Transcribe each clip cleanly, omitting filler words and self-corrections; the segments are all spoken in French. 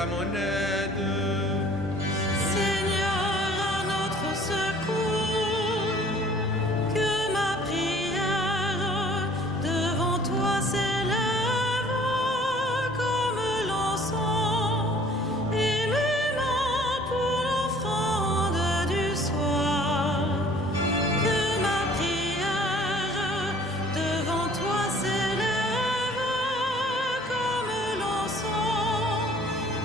à mon aide. Seigneur, à notre secours, que ma prière devant toi s'élève comme l'encens et mes mains pour l'offrande du soir. Que ma prière devant toi s'élève comme l'encens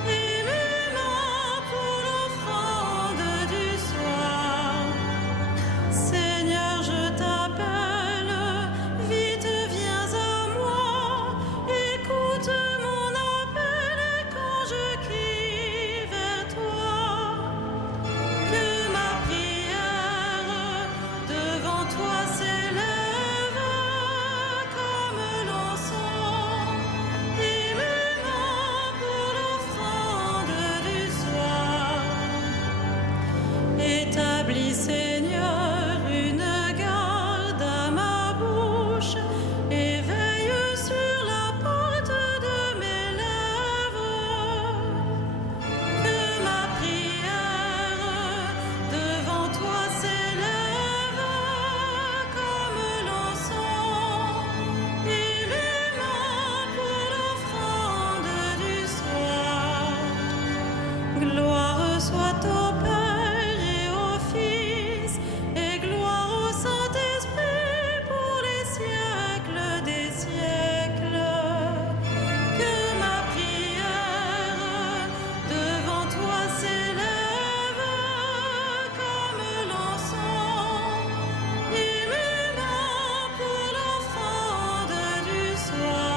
et mes mains pour l'offrande du soir. Seigneur, je t'appelle, vite viens à moi, écoute mon appel quand je crie vers toi. Que ma prière devant toi s'élève comme l'encens et mes mains pour l'offrande du soir. Établis, Seigneur, une garde à ma bouche et veille sur la porte de mes lèvres. Que ma prière devant toi s'élève comme l'encens et mes mains pour l'offrande du soir. Gloire soit au Père et au Fils et gloire au Saint-Esprit pour les siècles des siècles. Que ma prière devant toi s'élève comme l'encens et mes mains pour l'offrande du soir.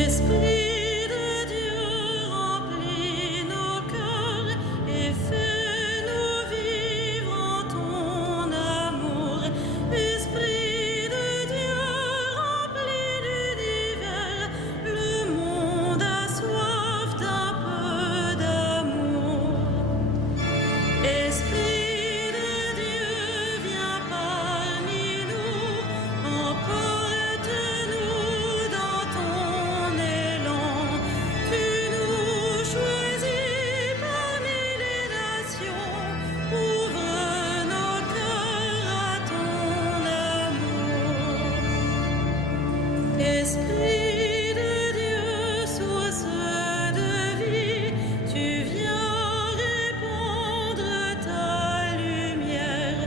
Esprit de Dieu, remplis nos cœurs et fais-nous vivre en ton amour. Esprit de Dieu, remplis l'univers, le monde a soif d'un peu d'amour. Esprit de Dieu, viens parmi nous, emporte-nous dans ton élan. Tu nous choisis parmi les nations, ouvre nos cœurs à ton amour. Esprit de Dieu, source de vie, tu viens répandre ta lumière.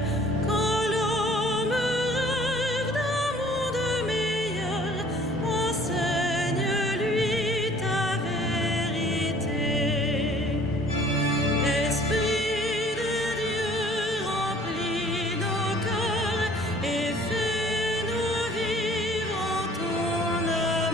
Quand l'homme rêve d'un monde meilleur, enseigne-lui ta vérité. Esprit de Dieu, remplis nos cœurs et fais-nous vivre en ton amour.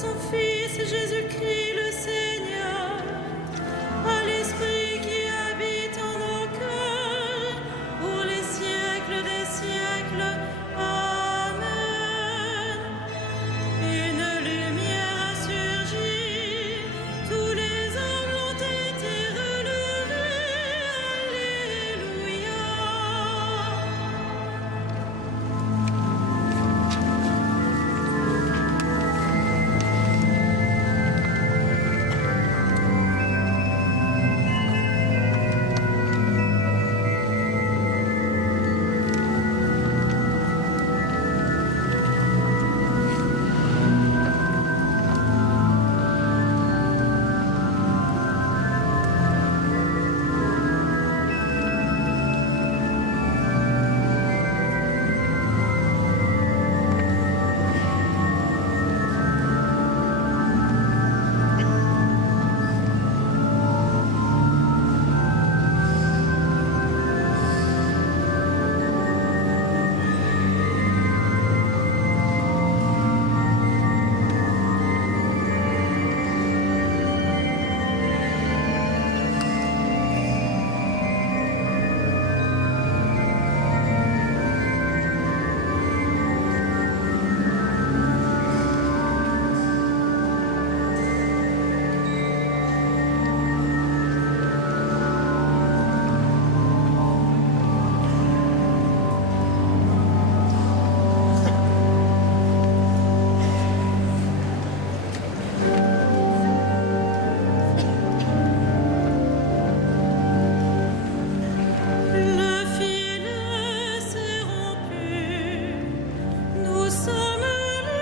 son Fils Jésus-Christ le Seigneur, à l'Esprit qui habite en nos cœurs, pour les siècles des siècles. Amen. Une lumière a surgi, tous les hommes ont été relevés. Alléluia. Le filet s'est rompu, nous sommes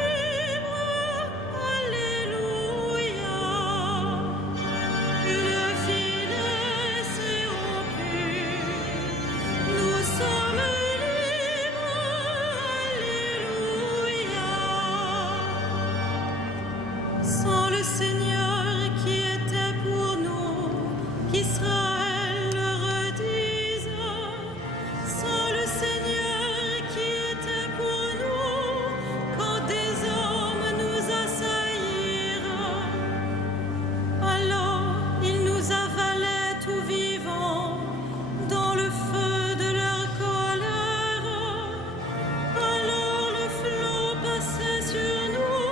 libres, alléluia. Le filet s'est rompu, nous sommes libres, alléluia. Sans le Seigneur qui était pour nous, qu'Israël le redise. Sans le Seigneur qui était pour nous, quand des hommes nous assaillirent, alors ils nous avalaient tout vivants dans le feu de leur colère. Alors le flot passait sur nous,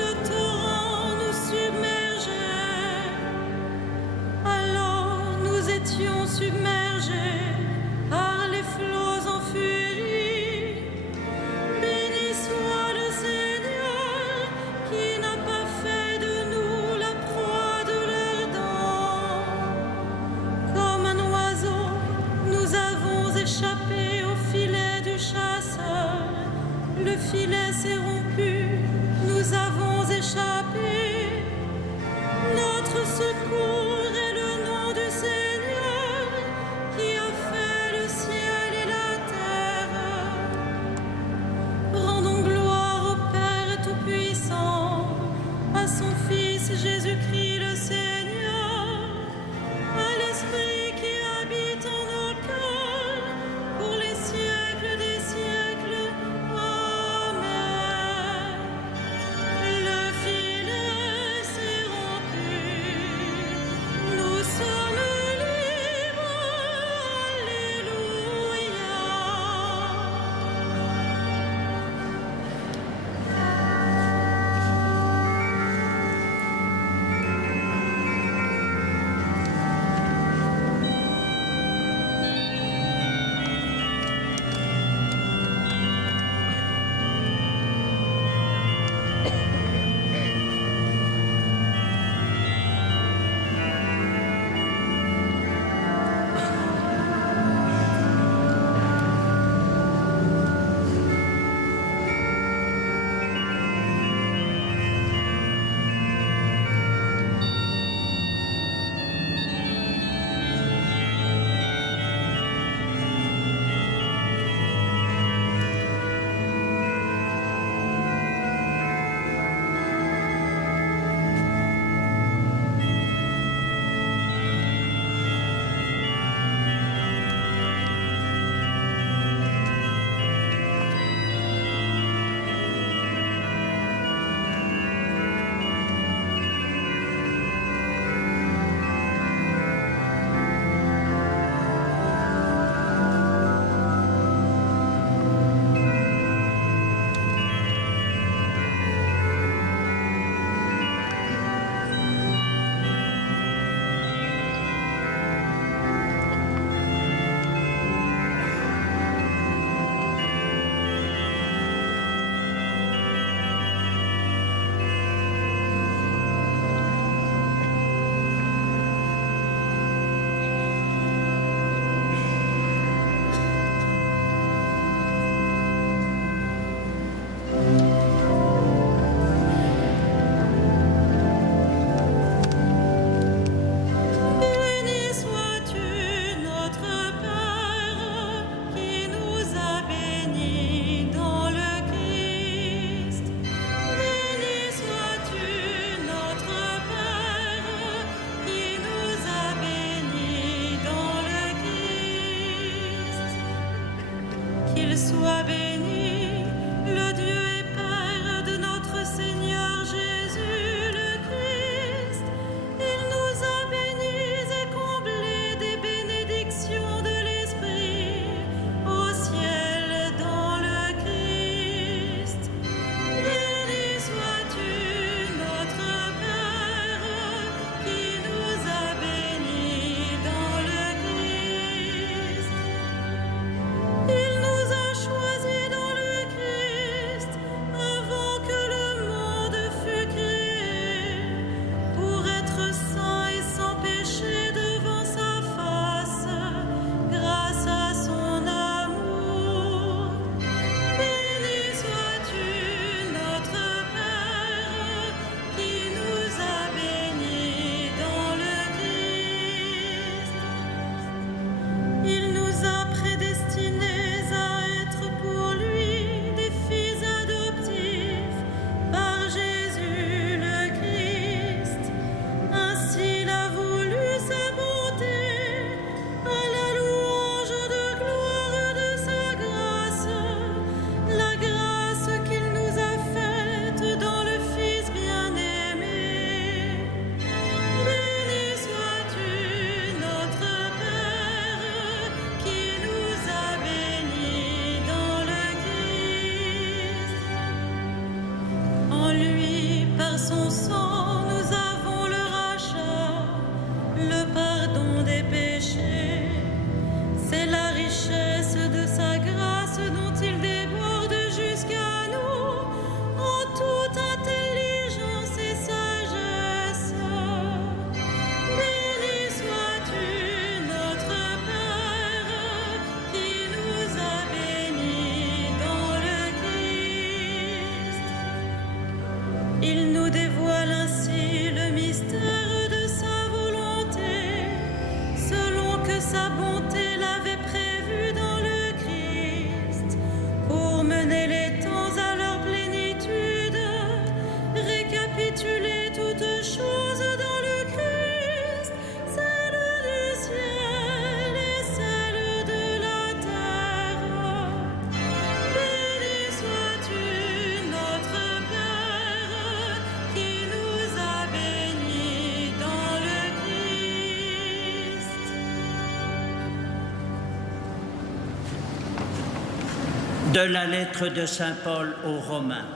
le torrent nous submergeait. Alors nous étions submergés par les flots en furie. Béni soit le Seigneur qui n'a pas fait de nous la proie de leurs dents. Comme un oiseau, nous avons échappé au filet du chasseur. Le filet s'est rompu, nous avons échappé. Notre secours est le nom du Seigneur qui a fait le ciel et la terre. Rendons gloire au Père Tout-Puissant, à son Fils Jésus-Christ le Seigneur, à l'Esprit qui habite en nos cœurs, pour les siècles des siècles. Amen. Le filet s'est rompu, nous sommes libres, alléluia. soit béni, le Dieu et Père de notre Seigneur Jésus le Christ. Il nous a bénis et comblés des bénédictions de l'Esprit au ciel dans le Christ. Béni sois-tu, notre Père, qui nous a bénis dans le Christ. Il nous a choisis dans le Christ avant que le monde fût créé, pour être saints et sans péché devant sa face, grâce à son amour. Béni sois-tu, notre Père, qui nous a bénis dans le Christ. Il nous a prédestinés à être pour lui des fils adoptifs par Jésus le Christ. Ainsi il a voulu sa bonté, à la louange de gloire de sa grâce, la grâce qu'il nous a faite dans le Fils bien-aimé. Béni sois-tu, notre Père, qui nous a bénis dans le Christ. En lui, par son sang, nous avons le rachat, le pardon des péchés. C'est la richesse de sa grâce dont il déborde jusqu'à nous en toute intelligence et sagesse. Béni sois-tu, notre Père, qui nous a bénis dans le Christ. Il nous dévoile ainsi le mystère de sa volonté, selon que sa bonté l'avait prévu dans le Christ, pour mener les temps à leur plénitude, récapituler toutes choses dans le Christ, celles du ciel et celles de la terre. Béni sois-tu, notre Père, qui nous a bénis dans le Christ. De la lettre de saint Paul aux Romains.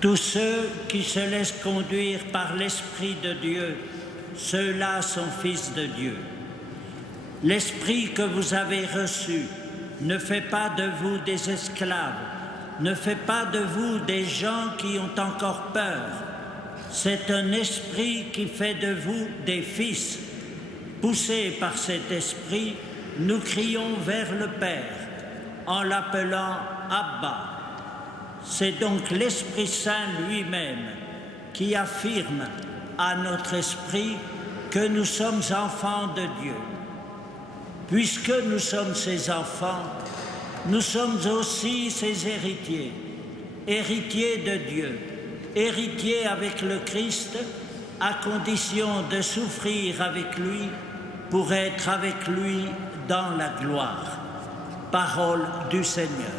Tous ceux qui se laissent conduire par l'Esprit de Dieu, ceux-là sont fils de Dieu. L'Esprit que vous avez reçu ne fait pas de vous des esclaves, ne fait pas de vous des gens qui ont encore peur. C'est un esprit qui fait de vous des fils. Poussés par cet esprit, nous crions vers le Père en l'appelant Abba. C'est donc l'Esprit Saint lui-même qui affirme à notre esprit que nous sommes enfants de Dieu. Puisque nous sommes ses enfants, nous sommes aussi ses héritiers, héritiers de Dieu, héritiers avec le Christ, à condition de souffrir avec lui pour être avec lui dans la gloire. Parole du Seigneur.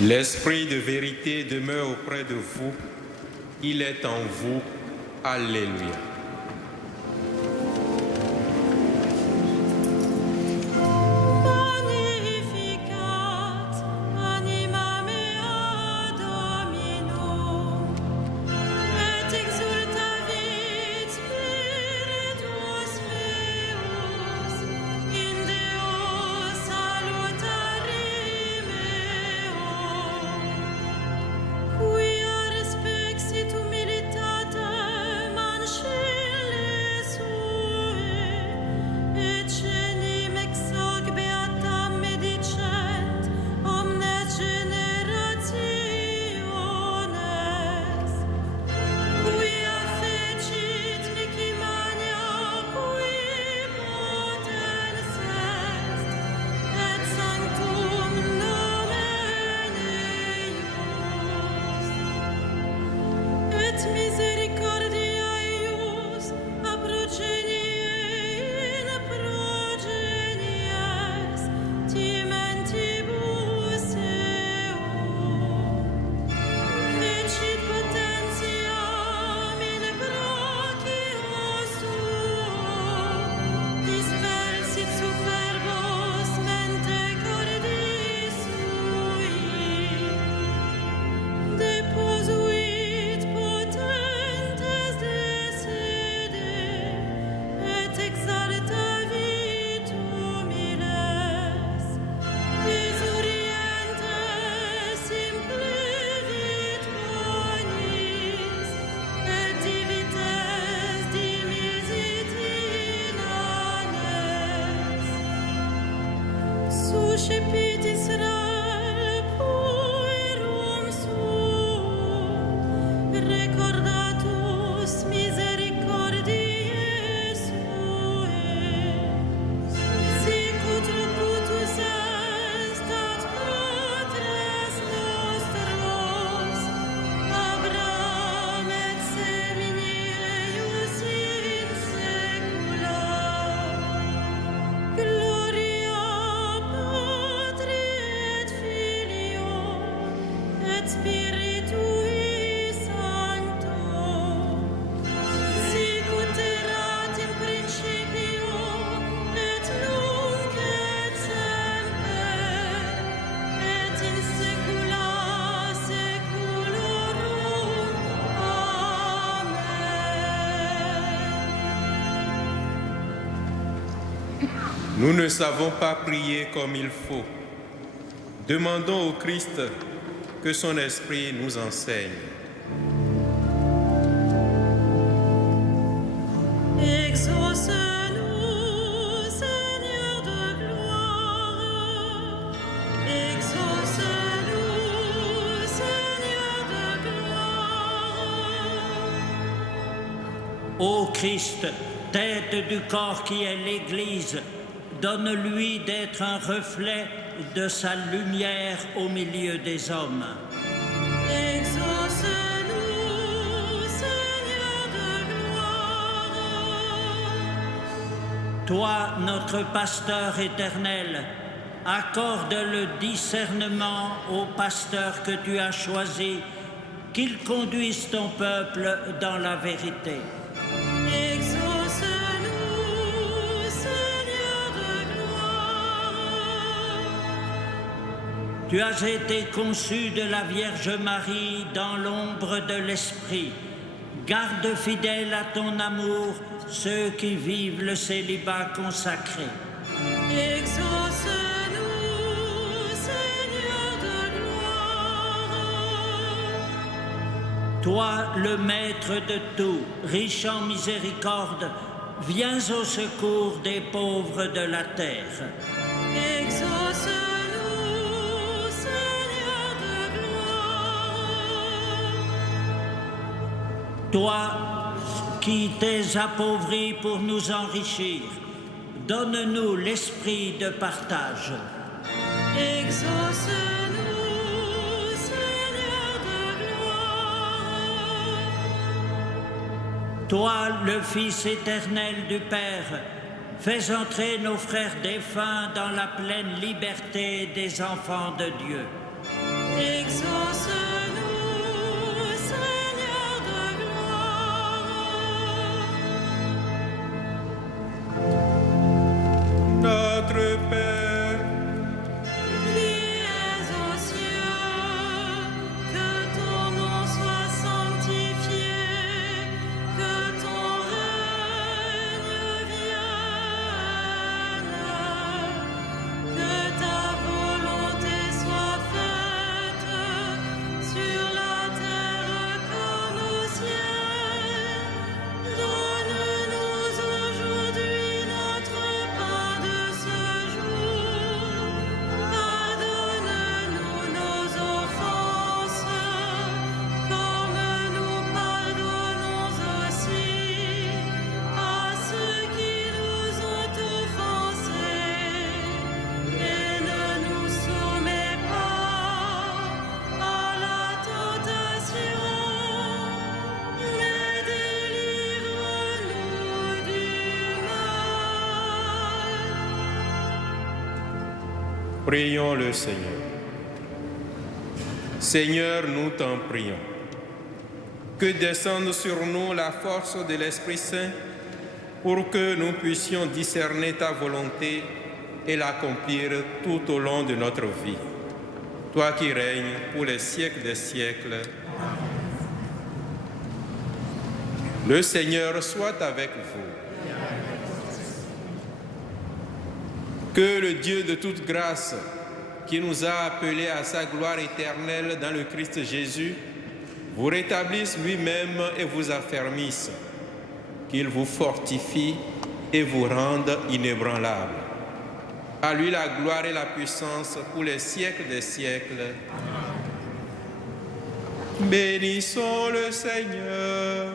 L'Esprit de vérité demeure auprès de vous. Il est en vous. Alléluia. Magnificat anima mea Domino, et exultavit spiritus meus in Deo salutari meo. principit Israel puerum suum, recordatus misericordiae suae, sicut locutus est ad patres nostros, Abraham et semini eius in saecula. Gloria Patri et Filio et Spiritui Sancto, sicut erat in principio et nunc et semper et in saecula saeculorum. Amen. Nous ne savons pas prier comme il faut. Demandons au Christ que son esprit nous enseigne. Exauce-nous, Seigneur de gloire. Exauce-nous, Seigneur de gloire. Ô Christ, tête du corps qui est l'Église, donne-lui d'être un reflet de sa lumière au milieu des hommes. Exauce-nous, Seigneur de gloire. Toi, notre pasteur éternel, accorde le discernement aux pasteurs que tu as choisis, qu'ils conduisent ton peuple dans la vérité. Exauce-nous, Seigneur de gloire. Tu as été conçu de la Vierge Marie dans l'ombre de l'Esprit. Garde fidèle à ton amour ceux qui vivent le célibat consacré. Exauce-nous, Seigneur de gloire. Toi, le maître de tout, riche en miséricorde, viens au secours des pauvres de la terre. Exauce-nous, Seigneur de gloire. Toi, qui t'es appauvri pour nous enrichir, donne-nous l'esprit de partage. Exauce-nous, Seigneur de gloire. Toi, le Fils éternel du Père, fais entrer nos frères défunts dans la pleine liberté des enfants de Dieu. Exauce-nous, Seigneur de gloire. Notre Père, Qui es aux cieux, que ton nom soit sanctifié, que ton règne vienne, que ta volonté soit faite sur la terre comme au ciel. Donne-nous aujourd'hui notre pain de ce jour. Pardonne-nous nos offenses, comme nous pardonnons aussi à ceux qui nous ont offensés. Et ne nous soumets pas à la tentation, mais délivre-nous du mal. prions le Seigneur. Seigneur, nous t'en prions. Que descende sur nous la force de l'Esprit Saint pour que nous puissions discerner ta volonté et l'accomplir tout au long de notre vie. Toi qui règnes pour les siècles des siècles. Le Seigneur soit avec vous. Que le Dieu de toute grâce, qui nous a appelés à sa gloire éternelle dans le Christ Jésus, vous rétablisse lui-même et vous affermisse, qu'il vous fortifie et vous rende inébranlable. À lui la gloire et la puissance pour les siècles des siècles. Bénissons le Seigneur.